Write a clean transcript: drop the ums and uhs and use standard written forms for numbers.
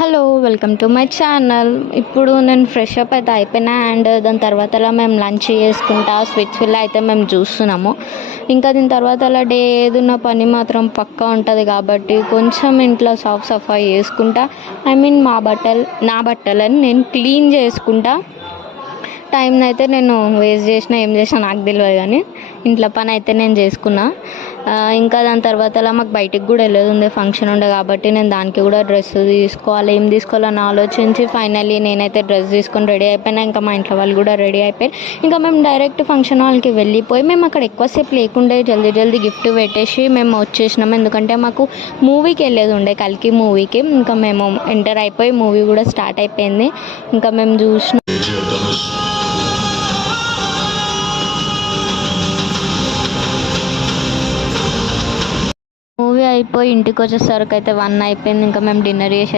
Hello welcome to my channel. ఇప్పుడు నేను fresh up అయితే అయిపోయినా అండ్ దాని తర్వాత అలా మేము లంచ్ చేసుకుంటా స్వీట్స్ విల్ అయితే మేము చూస్తున్నాము. ఇంకా దీని తర్వాత అలా డే ఏదున్న పని మాత్రం పక్కా ఉంటుంది కాబట్టి కొంచెం ఇంట్లో సాఫ్ సఫాయి చేసుకుంటా. ఐ మీన్ నా బట్టలని నేను క్లీన్ చేసుకుంటా. టైంని అయితే నేను వేస్ట్ చేసిన ఏం చేసినా నాకు తెలియదు కానీ ఇంట్లో పని అయితే నేను చేసుకున్నా. ఇంకా దాని తర్వాత అలా మాకు బయటికి కూడా వెళ్ళేది ఉంది, ఫంక్షన్ ఉండే కాబట్టి నేను దానికి కూడా డ్రెస్ తీసుకోవాలి, ఏం తీసుకోవాలని ఆలోచించి ఫైనల్లీ నేనైతే డ్రెస్ తీసుకొని రెడీ అయిపోయినా. ఇంకా మా ఇంట్లో వాళ్ళు కూడా రెడీ అయిపోయి ఇంకా మేము డైరెక్ట్ ఫంక్షన్ హాల్కి వెళ్ళిపోయి మేము అక్కడ ఎక్కువసేపు లేకుండే జల్దీ జల్దీ గిఫ్ట్ పెట్టేసి మేము వచ్చేసినాము. ఎందుకంటే మాకు మూవీకి వెళ్ళేది ఉండే, కల్కి మూవీకి. ఇంకా మేము ఎంటర్ అయిపోయి మూవీ కూడా స్టార్ట్ అయిపోయింది. ఇంకా మేము చూసిన మూవీ అయిపోయి ఇంటికి వచ్చేసరికి అయితే 1 అయిపోయింది. ఇంకా మేము డిన్నర్ చేసి